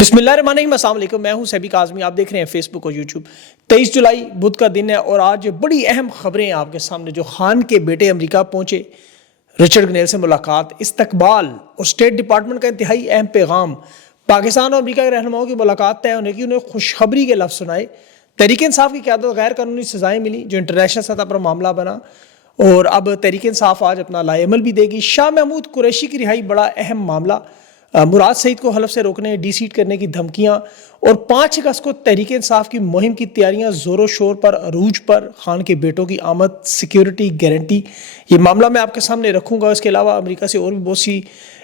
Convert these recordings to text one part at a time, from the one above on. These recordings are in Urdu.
بسم اللہ الرحمن الرحیم، السلام علیکم۔ میں ہوں سیبی کاظمی، آپ دیکھ رہے ہیں فیس بک اور یوٹیوب۔ 23 جولائی بدھ کا دن ہے اور آج بڑی اہم خبریں ہیں آپ کے سامنے۔ جو خان کے بیٹے امریکہ پہنچے، رچرڈ گنیل سے ملاقات، استقبال اور اسٹیٹ ڈپارٹمنٹ کا انتہائی اہم پیغام۔ پاکستان اور امریکہ کے رہنماؤں کی ملاقات طے ہونے کی، انہیں خوشخبری کے لفظ سنائے۔ تحریک انصاف کی قیادت غیر قانونی سزائیں ملی جو انٹرنیشنل سطح پر معاملہ بنا، اور اب تحریک انصاف آج اپنا لائے عمل بھی دے گی۔ شاہ محمود قریشی کی رہائی بڑا اہم معاملہ۔ مراد سعید کو حلف سے روکنے، ڈی سیٹ کرنے کی دھمکیاں، اور 5 اگست کو تحریک انصاف کی مہم کی تیاریاں زور و شور پر، عروج پر۔ خان کے بیٹوں کی آمد، سیکیورٹی گارنٹی، یہ معاملہ میں آپ کے سامنے رکھوں گا۔ اس کے علاوہ امریکہ سے اور بھی بہت سی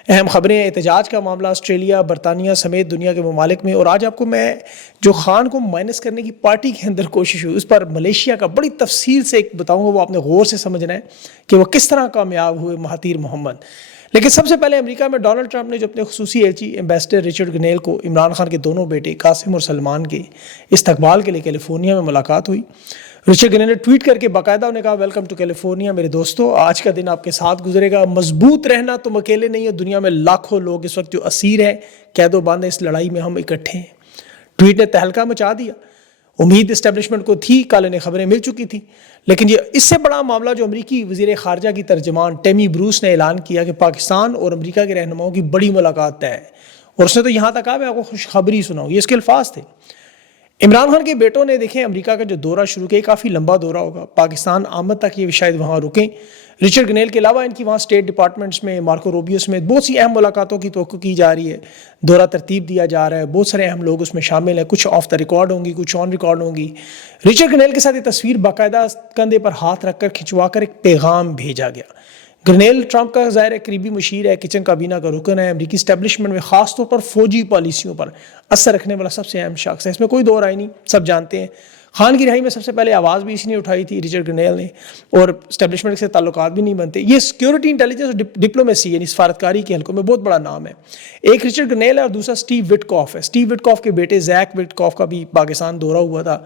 اہم خبریں ہیں۔ احتجاج کا معاملہ آسٹریلیا، برطانیہ سمیت دنیا کے ممالک میں، اور آج آپ کو میں جو خان کو مائنس کرنے کی پارٹی کے اندر کوشش ہوئی، اس پر ملیشیا کا بڑی تفصیل سے ایک بتاؤں گا۔ وہ آپ نے غور سے سمجھنا ہے کہ وہ کس طرح کامیاب ہوئے مہاتیر محمد۔ لیکن سب سے پہلے امریکہ میں ڈونلڈ ٹرمپ نے جو اپنے خصوصی ایلچی ایمبیسڈر رچرڈ گنیل کو عمران خان کے دونوں بیٹے قاسم اور سلمان کے استقبال کے لیے کیلیفورنیا میں ملاقات ہوئی۔ رچرڈ گنیل نے ٹویٹ کر کے باقاعدہ انہیں کہا، ویلکم ٹو کیلیفورنیا میرے دوستو، آج کا دن آپ کے ساتھ گزرے گا۔ مضبوط رہنا، تم اکیلے نہیں ہو، دنیا میں لاکھوں لوگ اس وقت جو اسیر ہیں، قید و بند ہیں، اس لڑائی میں ہم اکٹھے ہیں۔ ٹویٹ نے تہلکہ مچا دیا۔ امید اسٹیبلشمنٹ کو تھی، کل انہیں خبریں مل چکی تھیں، لیکن یہ اس سے بڑا معاملہ جو امریکی وزیر خارجہ کی ترجمان ٹیمی بروس نے اعلان کیا کہ پاکستان اور امریکہ کے رہنماؤں کی بڑی ملاقات طے ہے، اور اس نے تو یہاں تک کہا میں آپ کو خوشخبری سناؤں۔ یہ اس کے الفاظ تھے۔ عمران خان کے بیٹوں نے دیکھیں امریکہ کا جو دورہ شروع کیا، کافی لمبا دورہ ہوگا، پاکستان آمد تک یہ شاید وہاں رکیں۔ رچرڈ گنیل کے علاوہ ان کی وہاں اسٹیٹ ڈپارٹمنٹس میں مارکو روبیوس میں بہت سی اہم ملاقاتوں کی توقع کی جا رہی ہے۔ دورہ ترتیب دیا جا رہا ہے، بہت سارے اہم لوگ اس میں شامل ہیں، کچھ آف دا ریکارڈ ہوں گی، کچھ آن ریکارڈ ہوں گی۔ رچرڈ گنیل کے ساتھ یہ تصویر باقاعدہ کندھے پر ہاتھ رکھ کر کھنچوا کر ایک پیغام بھیجا گیا۔ گرنیل ٹرمپ کا ظاہر ہے قریبی مشیر ہے، کچن کابینہ کا رکن ہے، امریکی اسٹیبلشمنٹ میں خاص طور پر فوجی پالیسیوں پر اثر رکھنے والا سب سے اہم شخص ہے، اس میں کوئی دو رائے نہیں، سب جانتے ہیں۔ خان کی رہائی میں سب سے پہلے آواز بھی اسی نے اٹھائی تھی، رچرڈ گرنیل نے، اور اسٹیبلشمنٹ سے تعلقات بھی نہیں بنتے۔ یہ سیکیورٹی انٹیلیجنس اور ڈپلومیسی یعنی سفارتکاری کے حلقوں میں بہت بڑا نام ہے۔ ایک رچرڈ گرنیل ہے اور دوسرا سٹیو وٹکاف ہے۔ سٹیو وٹکاف کے بیٹے زیک وٹکاف کا بھی پاکستان دورہ ہوا تھا،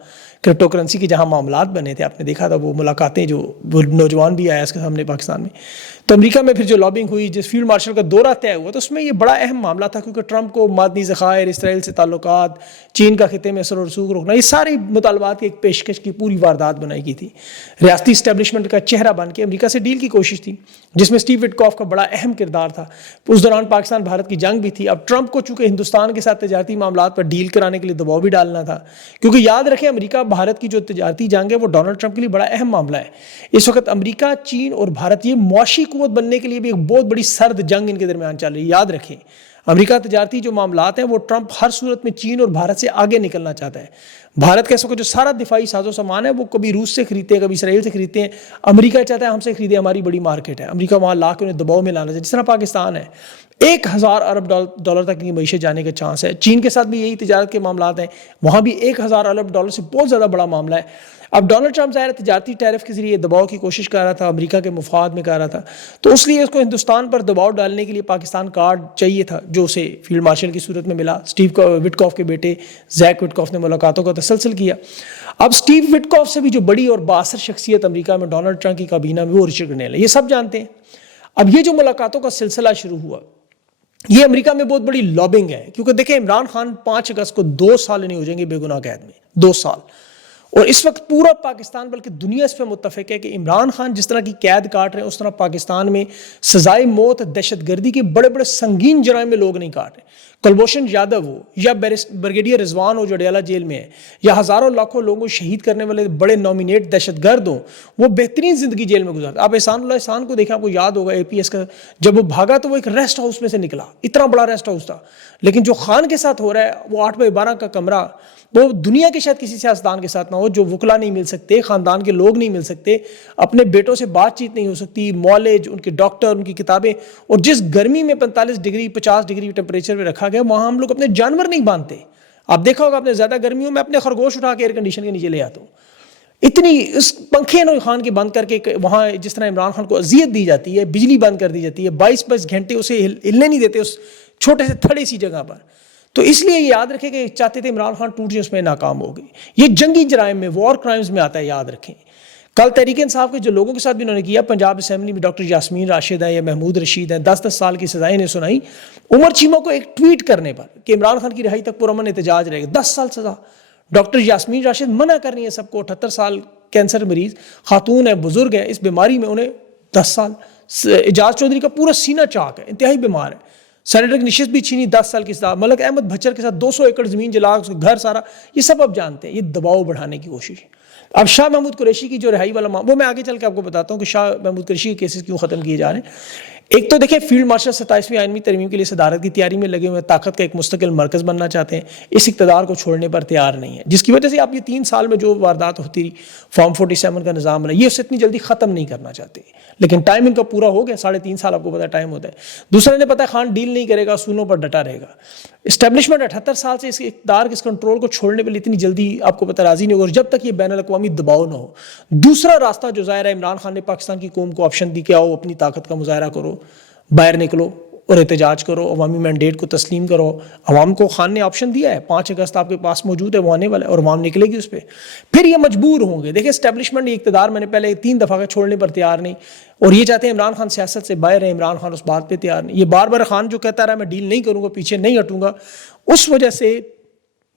کرپٹو کرنسی کے جہاں معاملات بنے تھے، آپ نے دیکھا تھا وہ ملاقاتیں، جو وہ نوجوان بھی آیا اس کے سامنے پاکستان میں۔ تو امریکہ میں پھر جو لابنگ ہوئی، جس فیلڈ مارشل کا دورہ طے ہوا، تو اس میں یہ بڑا اہم معاملہ تھا، کیونکہ ٹرمپ کو معدنی ذخائر، اسرائیل سے تعلقات، چین کا خطے میں اثر و رسوخ روکنا، یہ ساری مطالبات کی ایک پیشکش کی پوری واردات بنائی گئی تھی۔ ریاستی اسٹیبلشمنٹ کا چہرہ بن کے امریکہ سے ڈیل کی کوشش تھی، جس میں سٹیو وٹکاف کا بڑا اہم کردار تھا۔ اس دوران پاکستان بھارت کی جنگ بھی تھی۔ اب ٹرمپ کو چونکہ ہندوستان کے ساتھ تجارتی معاملات پر ڈیل کرانے کے لیے دباؤ بھی ڈالنا تھا، کیونکہ یاد رکھیں امریکہ بھارت کی جو تجارتی جنگ ہے وہ ڈونلڈ ٹرمپ کے لیے بڑا اہم معاملہ ہے۔ اس وقت امریکہ، چین اور بھارت یہ معاشی قوت بننے کے لیے بھی ایک بہت بڑی سرد جنگ ان کے درمیان چل رہی ہے۔ یاد رکھیں امریکہ تجارتی جو معاملات ہیں وہ ٹرمپ ہر صورت میں چین اور بھارت سے آگے نکلنا چاہتا ہے۔ بھارت کا جو سارا دفاعی ساز و سامان ہے وہ کبھی روس سے خریدتے ہیں، کبھی اسرائیل سے خریدتے ہیں، امریکہ چاہتا ہے ہم سے خریدے، ہماری بڑی مارکیٹ ہے، امریکہ وہاں لا کے انہیں دباؤ میں لانا چاہتا ہے، جس طرح پاکستان ہے۔ 1000 ارب ڈالر تک کی معیشت جانے کا چانس ہے۔ چین کے ساتھ بھی یہی تجارت کے معاملات ہیں، وہاں بھی 1000 ارب ڈالر سے بہت زیادہ بڑا معاملہ ہے۔ اب ڈونلڈ ٹرمپ ظاہر تجارتی ٹیرف کے ذریعے دباؤ کی کوشش کر رہا تھا، امریکہ کے مفاد میں کر رہا تھا، تو اس لیے اس کو ہندوستان پر دباؤ ڈالنے کے لیے پاکستان کارڈ چاہیے تھا، جو اسے فیلڈ مارشل کی صورت میں ملا۔ سٹیو وٹکاف کے بیٹے زیک وٹکاف نے ملاقاتوں کا تسلسل کیا۔ اب سٹیو وٹکاف سے بھی جو بڑی اور بااثر شخصیت امریکہ میں ڈونلڈ ٹرمپ کی کابینہ میں، وہ رچرڈ گرنیل ہے، یہ سب جانتے ہیں۔ اب یہ جو ملاقاتوں کا سلسلہ شروع ہوا، یہ امریکہ میں بہت بڑی لابنگ ہے، کیونکہ دیکھیں عمران خان 5 اگست کو 2 سال نہیں ہو جائیں گے بے گناہ قید میں، 2 سال۔ اور اس وقت پورا پاکستان بلکہ دنیا اس پہ متفق ہے کہ عمران خان جس طرح کی قید کاٹ رہے ہیں، اس طرح پاکستان میں سزائے موت، دہشت گردی کے بڑے بڑے سنگین جرائم میں لوگ نہیں کاٹ رہے۔ کلبھوشن یادو ہو یا بریگیڈیئر رضوان ہو جو اڈیالہ جیل میں ہے، یا ہزاروں لاکھوں لوگوں کو شہید کرنے والے بڑے نامینیٹ دہشت گرد ہوں، وہ بہترین زندگی جیل میں گزارتے۔ آپ احسان اللہ احسان کو دیکھیں، آپ کو یاد ہوگا APS کا جب وہ بھاگا تو وہ ایک ریسٹ ہاؤس میں سے نکلا، اتنا بڑا ریسٹ ہاؤس تھا۔ لیکن جو خان کے ساتھ ہو رہا ہے وہ 8x12 کا کمرہ، وہ دنیا کے شاید کسی سیاستدان کے ساتھ نہ ہو، جو وکلا نہیں مل سکتے، خاندان کے لوگ نہیں مل سکتے، اپنے بیٹوں سے بات چیت نہیں ہو سکتی، معالج، ان کے ڈاکٹر، ان کی کتابیں، اور جس گرمی میں 45 ڈگری 50 ڈگری ٹیمپریچر میں رکھا گیا، وہاں ہم لوگ اپنے جانور نہیں باندھتے۔ آپ دیکھا ہوگا اپنے زیادہ گرمیوں میں اپنے خرگوش اٹھا کے ایئر کنڈیشن کے نیچے لے آتا ہوں، اتنی اس پنکھے نو خان کے بند کر کے وہاں جس طرح عمران خان کو اذیت دی جاتی ہے، بجلی بند کر دی جاتی ہے، 22 گھنٹے اسے ہلنے نہیں دیتے اس چھوٹے سے تھڑے سی جگہ پر۔ تو اس لیے یاد رکھیں کہ چاہتے تھے عمران خان ٹوٹ جائے، اس میں ناکام ہو گئی۔ یہ جنگی جرائم میں، وار کرائمز میں آتا ہے، یاد رکھیں۔ کل تحریک انصاف کے جو لوگوں کے ساتھ بھی انہوں نے کیا، پنجاب اسمبلی میں ڈاکٹر یاسمین راشد ہیں یا محمود رشید ہیں، 10 سال کی سزائیں انہیں سنائی عمر چیمہ کو ایک ٹویٹ کرنے پر کہ عمران خان کی رہائی تک پرامن احتجاج رہے گا، 10 سال سزا۔ ڈاکٹر یاسمین راشد منع کر رہی ہیں سب کو، 78 سال کینسر مریض خاتون ہیں، بزرگ ہیں، اس بیماری میں انہیں 10 سال۔ اعجاز چودھری کا پورا سینہ چاک ہے، انتہائی بیمار ہے، سینیٹر کی نشست بھی چھینی، 10 سال کی سزا۔ ملک احمد بھچر کے ساتھ 200 ایکڑ زمین جلا، اس کا گھر سارا، یہ سب آپ جانتے ہیں، یہ دباؤ بڑھانے کی کوشش ہے۔ اب شاہ محمود قریشی کی جو رہائی والا وہ میں آگے چل کے آپ کو بتاتا ہوں کہ شاہ محمود قریشی کے کیسز کیوں ختم کیے جا رہے ہیں۔ ایک تو دیکھیں فیلڈ مارشل 27ویں آئینی ترمیم کے لیے صدارت کی تیاری میں لگے ہوئے، طاقت کا ایک مستقل مرکز بننا چاہتے ہیں، اس اقتدار کو چھوڑنے پر تیار نہیں ہے، جس کی وجہ سے آپ یہ 3 سال میں جو واردات ہوتی رہی، فارم 47 کا نظام ہے، یہ اسے اتنی جلدی ختم نہیں کرنا چاہتے، لیکن ٹائم ان کا پورا ہو گیا، 3.5 سال آپ کو پتا ٹائم ہوتا ہے۔ دوسرا نے پتا ہے خان ڈیل نہیں کرے گا، اصولوں پر ڈٹا رہے گا۔ اسٹیبلشمنٹ 78 سال سے اس اقتدار کے اس کنٹرول کو چھوڑنے پر اتنی جلدی آپ کو پتا راضی نہیں ہوگا، اور جب تک یہ بین الاقوامی دباؤ نہ ہو۔ دوسرا راستہ جو ظاہر ہے، عمران خان نے پاکستان کی قوم کو آپشن دی کہ آؤ اپنی طاقت کا مظاہرہ کرو، باہر نکلو اور احتجاج کرو، عوامی مینڈیٹ کو تسلیم کرو۔ عوام کو خان نے آپشن دیا ہے، 5 اگست آپ کے پاس موجود ہے، وہ آنے والا ہے اور عوام نکلے گی اس پہ، پھر یہ مجبور ہوں گے۔ دیکھیں اسٹیبلشمنٹ یہ اقتدار میں نے پہلے 3 دفعہ کا چھوڑنے پر تیار نہیں، اور یہ چاہتے ہیں عمران خان سیاست سے باہر ہے، عمران خان اس بات پہ تیار نہیں۔ یہ بار بار خان جو کہتا رہا میں ڈیل نہیں کروں گا، پیچھے نہیں ہٹوں گا، اس وجہ سے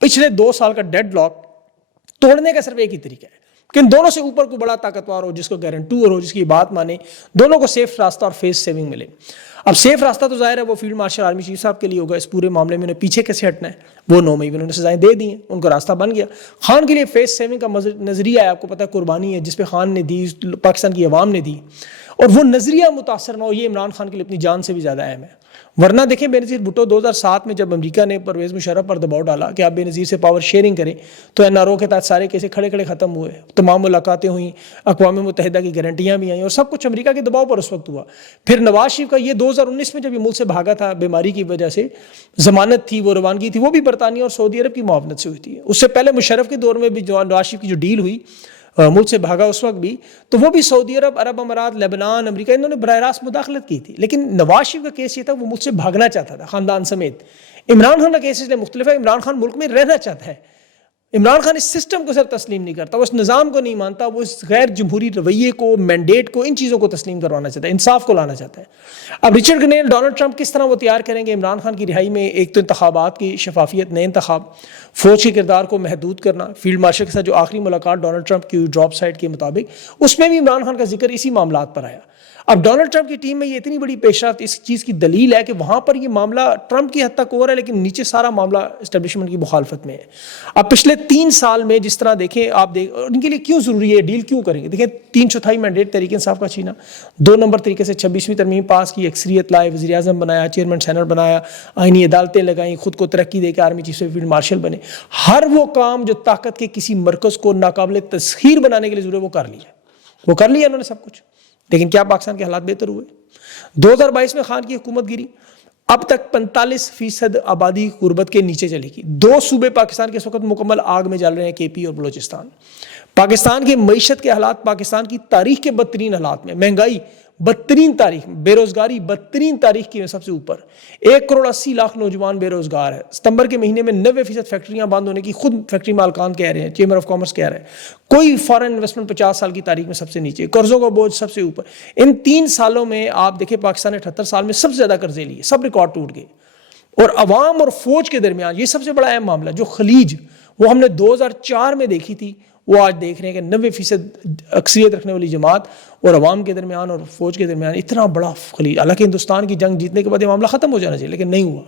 پچھلے 2 سال کا ڈیڈ لاک توڑنے کا صرف ایک ہی طریقہ ہے کہ ان دونوں سے اوپر کو بڑا طاقتور ہو، جس کو گارنٹور ہو، جس کی بات مانے، دونوں کو سیف راستہ اور فیس سیونگ ملے۔ اب سیف راستہ تو ظاہر ہے وہ فیلڈ مارشل آرمی چیف صاحب کے لیے ہوگا، اس پورے معاملے میں انہیں پیچھے کیسے ہٹنا ہے، وہ 9 مئی میں انہوں نے سزائیں دے دی ہیں، ان کو راستہ بن گیا۔ خان کے لیے فیس سیونگ کا نظریہ ہے، آپ کو پتہ ہے قربانی ہے جس پہ خان نے دی، پاکستان کی عوام نے دی، اور وہ نظریہ متاثر نہ ہو، یہ عمران خان کے لیے اپنی جان سے بھی زیادہ اہم ہے۔ ورنہ دیکھیں بے نظیر بھٹو 2007 میں جب امریکہ نے پرویز مشرف پر دباؤ ڈالا کہ آپ بے نظیر سے پاور شیئرنگ کریں، تو NRO کے تحت سارے کیسے کھڑے کھڑے ختم ہوئے، تمام ملاقاتیں ہوئیں، اقوام متحدہ کی گارنٹیاں بھی آئیں، اور سب کچھ امریکہ کے دباؤ پر اس وقت ہوا۔ پھر نواز شریف کا یہ 2019 میں جب یہ ملک سے بھاگا تھا بیماری کی وجہ سے، ضمانت تھی، وہ روانگی تھی، وہ بھی برطانیہ اور سعودی عرب کی معاونت سے ہوئی تھی۔ اس سے پہلے مشرف کے دور میں بھی نواز شریف کی جو ڈیل ہوئی، ملک سے بھاگا اس وقت بھی، تو وہ بھی سعودی عرب، عرب امارات، لبنان، امریکہ، انہوں نے براہ راست مداخلت کی تھی۔ لیکن نواز شریف کا کیس یہ تھا وہ ملک سے بھاگنا چاہتا تھا خاندان سمیت۔ عمران خان کا کیس اس لیے مختلف ہے، عمران خان ملک میں رہنا چاہتا ہے، عمران خان اس سسٹم کو صرف تسلیم نہیں کرتا، وہ اس نظام کو نہیں مانتا، وہ اس غیر جمہوری رویے کو، مینڈیٹ کو، ان چیزوں کو تسلیم کروانا چاہتا ہے، انصاف کو لانا چاہتا ہے۔ اب رچرڈ گرینل، ڈونلڈ ٹرمپ کس طرح وہ تیار کریں گے عمران خان کی رہائی میں؟ ایک تو انتخابات کی شفافیت، نئے انتخاب، فوج کے کردار کو محدود کرنا، فیلڈ مارشل کے ساتھ جو آخری ملاقات ڈونلڈ ٹرمپ کی ڈراپ سائٹ کے مطابق، اس میں بھی عمران خان کا ذکر اسی معاملات پر آیا۔ اب ڈونلڈ ٹرمپ کی ٹیم میں یہ اتنی بڑی پیش رفت اس چیز کی دلیل ہے کہ وہاں پر یہ معاملہ ٹرمپ کی حد تک ہو رہا ہے، لیکن نیچے سارا معاملہ اسٹیبلشمنٹ کی مخالفت میں ہے۔ اب پچھلے 3 سال میں جس طرح دیکھیں آپ ان کے لیے کیوں ضروری ہے، ڈیل کیوں کریں گے؟ دیکھیں 3/4 مینڈیٹ تحریک انصاف کا چھینا، 2 نمبر طریقے سے 26ویں ترمیم پاس کی، اکثریت لائے، وزیر اعظم بنایا، چیئرمین سینٹ بنایا، آئینی عدالتیں لگائیں، خود کو ترقی دے کے آرمی چیف سے فیلڈ مارشل بنے۔ ہر وہ کام جو طاقت کے کسی مرکز کو ناقابل تسخیر بنانے کے لیے ضرورت ہے، وہ کر لیا انہوں نے سب کچھ۔ لیکن کیا پاکستان کے حالات بہتر ہوئے؟ 2022 میں خان کی حکومت گری، اب تک 45% آبادی غربت کے نیچے چلے گی۔ 2 صوبے پاکستان کے اس وقت مکمل آگ میں جل رہے ہیں، KP اور بلوچستان۔ پاکستان کے معیشت کے حالات پاکستان کی تاریخ کے بدترین حالات میں، مہنگائی بدترین تاریخ میں، بے روزگاری بدترین تاریخ کی سب سے اوپر، 1.80 کروڑ نوجوان بے روزگار ہے۔ ستمبر کے مہینے میں 90% فیکٹریاں بند ہونے کی خود فیکٹری مالکان کہہ رہے ہیں، چیمبر آف کامرس کہہ رہے ہیں۔ کوئی فارن انویسٹمنٹ 50 سال کی تاریخ میں سب سے نیچے، قرضوں کا بوجھ سب سے اوپر۔ ان 3 سالوں میں آپ دیکھیں پاکستان نے 78 سال میں سب سے زیادہ قرضے لیے، سب ریکارڈ ٹوٹ گئے۔ اور عوام اور فوج کے درمیان یہ سب سے بڑا اہم معاملہ، جو خلیج وہ ہم نے 2004 میں دیکھی تھی، وہ آج دیکھ رہے ہیں کہ 90% اکثریت رکھنے والی جماعت اور عوام کے درمیان اور فوج کے درمیان اتنا بڑا خلیج۔ حالانکہ ہندوستان کی جنگ جیتنے کے بعد یہ معاملہ ختم ہو جانا چاہیے، لیکن نہیں ہوا۔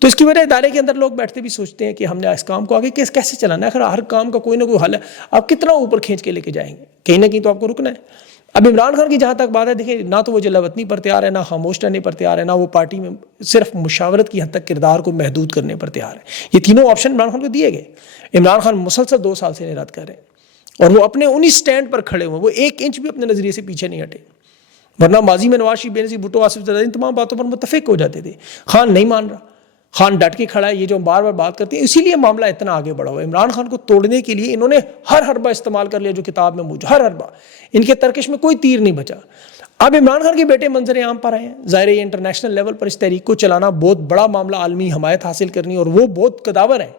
تو اس کی وجہ ادارے کے اندر لوگ بیٹھتے بھی سوچتے ہیں کہ ہم نے اس کام کو آگے کیسے چلانا ہے، ہر کام کا کوئی نہ کوئی حل ہے، آپ کتنا اوپر کھینچ کے لے کے جائیں گے، کہیں نہ کہیں تو آپ کو رکنا ہے۔ اب عمران خان کی جہاں تک بات ہے، دیکھیں نہ تو وہ جلا وطنی پر تیار ہے، نہ خاموش رہنے پر تیار ہے، نہ وہ پارٹی میں صرف مشاورت کی حد تک کردار کو محدود کرنے پر تیار ہے۔ یہ تینوں آپشن عمران خان کو دیے گئے۔ عمران خان مسلسل 2 سال سے رد کر رہے ہیں، اور وہ اپنے انہی سٹینڈ پر کھڑے ہوئے، وہ 1 انچ بھی اپنے نظریے سے پیچھے نہیں ہٹے۔ ورنہ ماضی میں نواز شریف، بینظیر بھٹو، آصف زرداری ان تمام باتوں پر متفق ہو جاتے تھے۔ خان نہیں مان رہا، خان ڈٹ کے کھڑا ہے، یہ جو ہم بار بار بات کرتے ہیں، اسی لیے معاملہ اتنا آگے بڑھا ہوا ہے۔ عمران خان کو توڑنے کے لیے انہوں نے ہر حربہ استعمال کر لیا جو کتاب میں موجود، ہر حربہ، ان کے ترکش میں کوئی تیر نہیں بچا۔ اب عمران خان کے بیٹے منظر عام پر آئے ہیں، ظاہر ہے یہ انٹرنیشنل لیول پر اس تحریک کو چلانا بہت بڑا معاملہ، عالمی حمایت حاصل کرنی، اور وہ بہت قداور ہیں،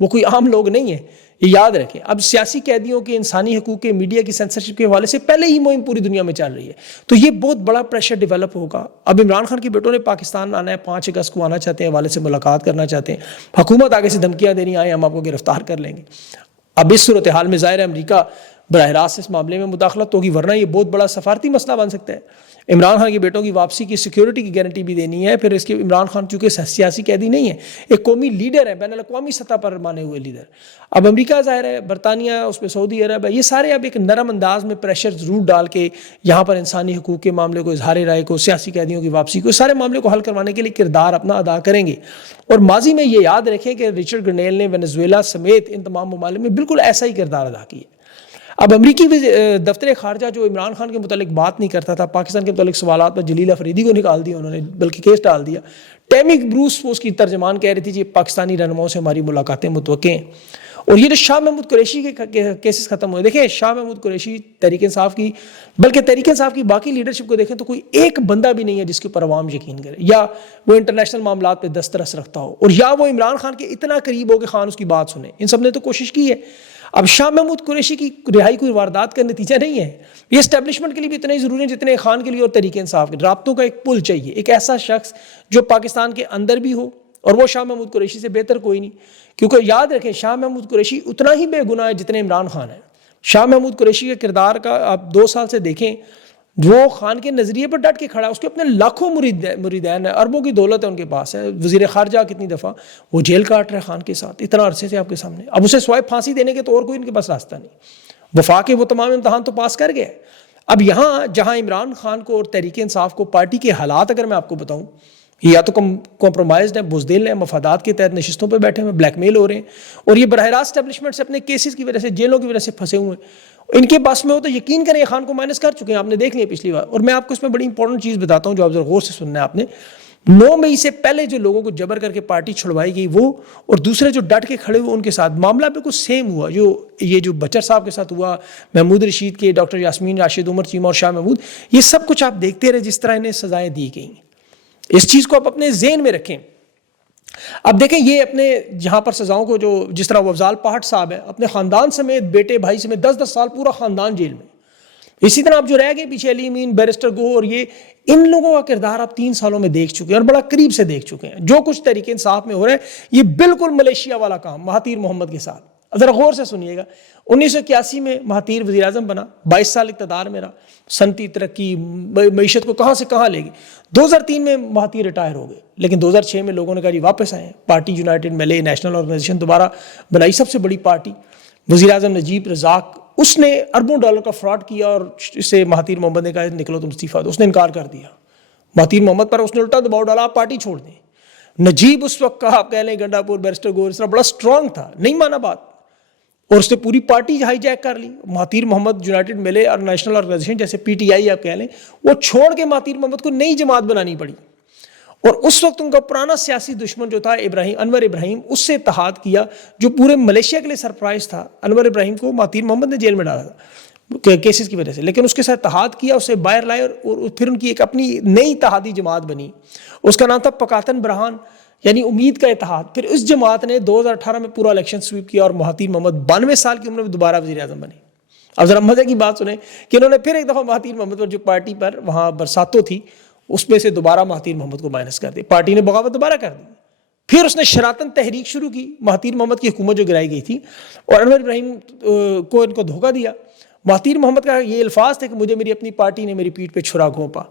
وہ کوئی عام لوگ نہیں ہیں، یہ یاد رکھیں۔ اب سیاسی قیدیوں کے، انسانی حقوق کے، میڈیا کی سینسرشپ کے حوالے سے پہلے ہی مہم پوری دنیا میں چل رہی ہے، تو یہ بہت بڑا پریشر ڈیولپ ہوگا۔ اب عمران خان کے بیٹوں نے پاکستان آنا ہے، 5 اگست کو آنا چاہتے ہیں، والد سے ملاقات کرنا چاہتے ہیں، حکومت آگے سے دھمکیاں دے رہی ہیں ہم آپ کو گرفتار کر لیں گے۔ اب اس صورتحال میں ظاہر ہے امریکہ براہ راست اس معاملے میں مداخلت ہوگی، ورنہ یہ بہت بڑا سفارتی مسئلہ بن سکتا ہے۔ عمران خان کے بیٹوں کی واپسی کی سیکیورٹی کی گارنٹی بھی دینی ہے، پھر اس کے عمران خان چونکہ سیاسی قیدی نہیں ہے، ایک قومی لیڈر ہے، بین الاقوامی سطح پر مانے ہوئے لیڈر۔ اب امریکہ ظاہر ہے، برطانیہ، اس میں سعودی عرب ہے، یہ سارے اب ایک نرم انداز میں پریشر ضرور ڈال کے یہاں پر انسانی حقوق کے معاملے کو، اظہار رائے کو، سیاسی قیدیوں کی واپسی کو، سارے معاملے کو حل کروانے کے لیے کردار اپنا ادا کریں گے۔ اور ماضی میں یہ یاد رکھیں کہ رچرڈ گرنیل نے وینزویلا سمیت ان تمام ممالک میں بالکل ایسا ہی کردار ادا کیا۔ اب امریکی دفتر خارجہ جو عمران خان کے متعلق بات نہیں کرتا تھا، پاکستان کے متعلق سوالات پر جلیل افریدی کو نکال دیا انہوں نے، بلکہ کیس ڈال دیا۔ ٹیمی بروس اس کی ترجمان کہہ رہی تھی جی پاکستانی رہنماؤں سے ہماری ملاقاتیں متوقع ہیں۔ اور یہ جو شاہ محمود قریشی کے کیسز ختم ہوئے، دیکھیں شاہ محمود قریشی تحریک انصاف کی، بلکہ تحریک انصاف کی باقی لیڈرشپ کو دیکھیں تو کوئی ایک بندہ بھی نہیں ہے جس کے اوپر عوام یقین کرے، یا وہ انٹرنیشنل معاملات پہ دسترس رکھتا ہو، اور یا وہ عمران خان کے اتنا قریب ہو کہ خان اس کی بات سنے۔ ان سب نے تو کوشش کی ہے۔ اب شاہ محمود قریشی کی رہائی کوئی واردات کا نتیجہ نہیں ہے، یہ اسٹیبلشمنٹ کے لیے بھی اتنا ہی ضروری ہے جتنے خان کے لیے اور تحریک انصاف کے۔ رابطوں کا ایک پل چاہیے، ایک ایسا شخص جو پاکستان کے اندر بھی ہو، اور وہ شاہ محمود قریشی سے بہتر کوئی نہیں، کیونکہ یاد رکھیں شاہ محمود قریشی اتنا ہی بے گناہ ہے جتنے عمران خان ہے۔ شاہ محمود قریشی کے کردار کا آپ 2 سال سے دیکھیں، وہ خان کے نظریے پر ڈٹ کے کھڑا ہے، اس کے اپنے لاکھوں مریدین ہیں، اربوں کی دولت ہے ان کے پاس ہے۔ وزیر خارجہ کتنی دفعہ وہ جیل کاٹ رہے خان کے ساتھ، اتنا عرصے سے آپ کے سامنے، اب اسے سوائے پھانسی دینے کے تو اور کوئی ان کے پاس راستہ نہیں۔ وفاق کے وہ تمام امتحان تو پاس کر گئے۔ اب یہاں جہاں عمران خان کو اور تحریک انصاف کو پارٹی کے حالات اگر میں آپ کو بتاؤں، یا تو کمپرومائزڈ ہیں، بزدل ہیں، مفادات کے تحت نشستوں پہ بیٹھے ہوئے، بلیک میل ہو رہے ہیں، اور یہ براہ راست اسٹیبلشمنٹ سے اپنے کیسز کی وجہ سے، جیلوں کی وجہ سے پھنسے ہوئے ہیں۔ ان کے پاس میں ہو تو یقین کریں یہ خان کو مائنس کر چکے ہیں، آپ نے دیکھ لیا پچھلی بار۔ اور میں آپ کو اس میں بڑی امپورٹنٹ چیز بتاتا ہوں جو آپ ذرا غور سے سننا ہے آپ نے۔ 9 مئی سے پہلے جو لوگوں کو جبر کر کے پارٹی چھڑوائی گئی وہ، اور دوسرے جو ڈٹ کے کھڑے ہوئے ان کے ساتھ معاملہ بالکل سیم ہوا۔ یہ جو بچر صاحب کے ساتھ ہوا، محمود رشید کے، ڈاکٹر یاسمین راشد، عمر چیمہ اور شاہ محمود، یہ سب کچھ آپ دیکھتے رہے جس طرح انہیں سزائیں دی گئیں۔ اس چیز کو آپ اپنے ذہن میں رکھیں۔ اب دیکھیں یہ اپنے جہاں پر سزاؤں کو، جو جس طرح افضال پاٹھ صاحب ہے، اپنے خاندان سمیت، بیٹے بھائی سمیت 10-10 سال پورا خاندان جیل میں۔ اسی طرح آپ جو رہ گئے پیچھے، علی امین، بیرسٹر گو، اور یہ ان لوگوں کا کردار آپ 3 سالوں میں دیکھ چکے ہیں اور بڑا قریب سے دیکھ چکے ہیں۔ جو کچھ تحریک انصاف میں ہو رہا ہے یہ بالکل ملیشیا والا کام مہاتیر محمد کے ساتھ۔ ذرا غور سے سنیے گا، 1981 میں مہاتیر وزیر اعظم بنا، 22 سال اقتدار میں رہا، صنعتی ترقی، معیشت کو کہاں سے کہاں لے گئی۔ 2003 میں مہاتیر ریٹائر ہو گئے، لیکن 2006 میں لوگوں نے کہا جی واپس آئے ہیں، پارٹی یونائٹڈ ملے نیشنل آرگنائزیشن دوبارہ بنائی، سب سے بڑی پارٹی۔ وزیر اعظم نجیب رزاق، اس نے اربوں ڈالر کا فراڈ کیا، اور اس سے مہاتیر محمد نے کہا نکلو تم استعفیٰ دو، اس نے انکار کر دیا۔ مہاتیر محمد پر اس نے الٹا دباؤ ڈالا، آپ پارٹی چھوڑ دیں۔ نجیب اس وقت کا آپ کہہ لیں گنڈا پور، بیرسٹر گور، اس طرح بڑا اسٹرانگ تھا، نہیں مانا بات، اور اس نے پوری پارٹی ہائی جیک کر لی۔ مہاتیر محمد یونائٹڈ ملے اور نیشنل آرگنائزیشن جیسے پی ٹی آئی آپ کہہ لیں، وہ چھوڑ کے مہاتیر محمد کو نئی جماعت بنانی پڑی، اور اس وقت ان کا پرانا سیاسی دشمن جو تھا انور ابراہیم، اس سے اتحاد کیا، جو پورے ملیشیا کے لیے سرپرائز تھا۔ انور ابراہیم کو مہاتیر محمد نے جیل میں ڈالا تھا کیسز کی وجہ سے، لیکن اس کے ساتھ اتحاد کیا، اسے باہر لائے، اور پھر ان کی ایک اپنی نئی اتحادی جماعت بنی، اس کا نام تھا پکاتن برہان، یعنی امید کا اتحاد۔ پھر اس جماعت نے 2018 میں پورا الیکشن سویپ کیا، اور مہاتیر محمد 92 سال کی عمر میں دوبارہ وزیر اعظم بنے۔ اب ذرا مزے کی بات سنیں کہ انہوں نے پھر ایک دفعہ مہاتیر محمد پر، جو پارٹی پر وہاں برساتوں تھی، اس میں سے دوبارہ مہاتیر محمد کو مائنس کر دی، پارٹی نے بغاوت دوبارہ کر دی۔ پھر اس نے شراتن تحریک شروع کی، مہاتیر محمد کی حکومت جو گرائی گئی تھی، اور انور ابراہیم کو ان کو دھوکہ دیا۔ مہاتیر محمد کا یہ الفاظ تھے کہ مجھے میری اپنی پارٹی نے میری پیٹھ پہ چھرا گھونپا۔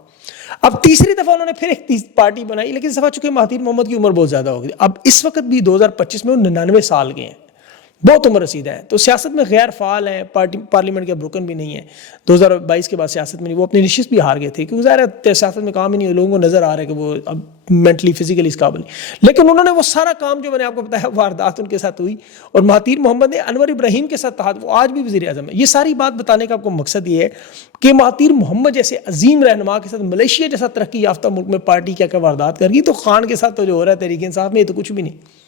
اب تیسری دفعہ انہوں نے پھر ایک پارٹی بنائی، لیکن اس دفعہ چونکہ مہاتیر محمد کی عمر بہت زیادہ ہو گئی، اب اس وقت بھی 2025 میں وہ 99 سال کے ہیں، بہت عمر رسیدہ ہے، تو سیاست میں غیر فعال ہیں، پارلیمنٹ کے رکن بھی نہیں ہے، 2022 کے بعد سیاست میں نہیں، وہ اپنی نشست بھی ہار گئے تھے، کیونکہ ظاہر ہے سیاست میں کام ہی نہیں، لوگوں کو نظر آ رہا ہے کہ وہ اب مینٹلی فزیکلی اس قابل نہیں، لیکن انہوں نے وہ سارا کام جو میں نے آپ کو بتایا واردات ان کے ساتھ ہوئی، اور مہاتیر محمد نے انور ابراہیم کے ساتھ اتحاد، وہ آج بھی وزیر اعظم ہے۔ یہ ساری بات بتانے کا آپ کو مقصد یہ ہے کہ مہاتیر محمد جیسے عظیم رہنما کے ساتھ ملیشیا جیسا ترقی یافتہ ملک میں پارٹی کیا کیا واردات کر گئی، تو خان کے ساتھ تو جو ہو رہا ہے تحریک انصاف میں، یہ تو کچھ بھی نہیں۔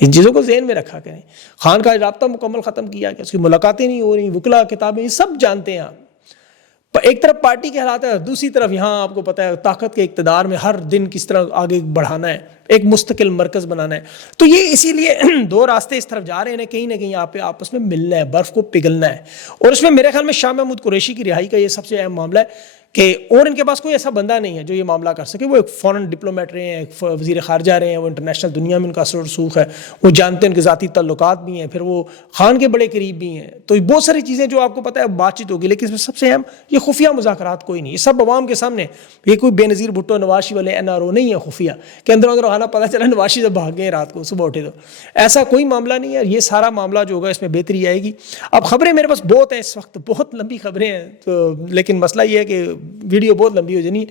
ان چیزوں کو ذہن میں رکھا کریں۔ خان کا رابطہ مکمل ختم کیا کہ اس کی ملاقاتیں نہیں ہو رہی، وکلا کتابیں، یہ سب جانتے ہیں آپ۔ ایک طرف پارٹی کے حالات ہے، دوسری طرف یہاں آپ کو پتہ ہے طاقت کے اقتدار میں ہر دن کس طرح آگے بڑھانا ہے، ایک مستقل مرکز بنانا ہے. تو یہ اسی لیے دو راستے اس طرف جا رہے ہیں، کہیں نہ کہیں آپ آپس میں ملنا ہے، برف کو پگھلنا ہے. اور اس میں میرے خیال میں شاہ محمود قریشی کی رہائی کا یہ سب سے اہم معاملہ ہے کہ اور ان کے پاس کوئی ایسا بندہ نہیں ہے جو یہ معاملہ کر سکے. وہ ایک فورن ڈپلومیٹ رہے ہیں، ایک وزیر خارجہ رہے ہیں، وہ انٹرنیشنل دنیا میں ان کا اثر و رسوخ ہے، وہ جانتے ہیں، ان کے ذاتی تعلقات بھی ہیں، پھر وہ خان کے بڑے قریب بھی ہیں. تو بہت ساری چیزیں جو آپ کو پتہ ہے بات چیت ہوگی، لیکن اس میں سب سے اہم یہ خفیہ مذاکرات کوئی نہیں، یہ سب عوام کے سامنے. یہ کوئی بے نظیر بھٹو نواشی والے NRO نہیں ہے خفیہ کہ اندر اندر خانہ پتہ چلا نواشی سے بھاگ گئے رات کو صبح اٹھے. تو ایسا کوئی معاملہ نہیں ہے. یہ سارا معاملہ جو ہوگا اس میں بہتری آئے گی. اب خبریں میرے پاس بہت ہیں اس وقت، بہت لمبی خبریں ہیں، تو لیکن مسئلہ یہ ہے کہ ویڈیو بہت لمبی ہو جانی.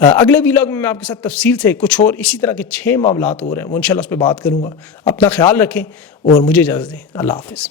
اگلے ویلاگ میں آپ کے ساتھ تفصیل سے کچھ اور اسی طرح کے 6 معاملات ہو رہے ہیں، وہ انشاءاللہ اس پہ بات کروں گا. اپنا خیال رکھیں اور مجھے اجازت دیں. اللہ حافظ.